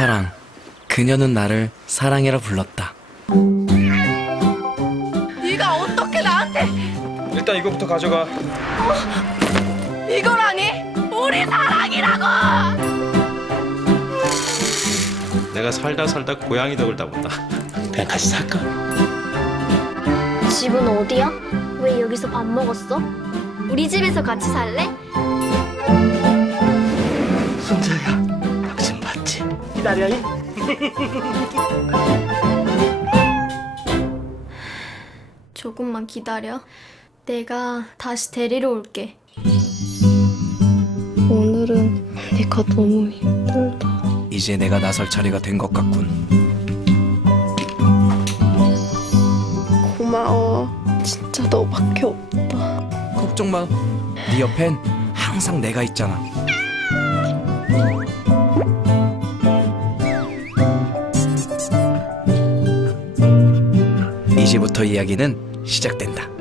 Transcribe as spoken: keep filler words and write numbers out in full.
사랑. 그녀는 나를 사랑이라 불렀다. 네가 어떻게 나한테 일단 이거부터 가져가. 이거라니? 우리 사랑이라고! 내가 살다 살다 고양이 덕을 다 본다. 그냥 같이 살까? 집은 어디야? 왜 여기서 밥 먹었어? 우리 집에서 같이 살래? 순자야, 당신 맞지? 기다려. 조금만 기다려. 내가 다시 데리러 올게. 오늘은 내가 너무 힘들다. 이제 내가 나설 차례가 된 것 같군. 고마워. 진짜 너밖에 없다. 걱정 마. 네 옆엔 항상 내가 있잖아. 이제부터 이야기는 시작된다.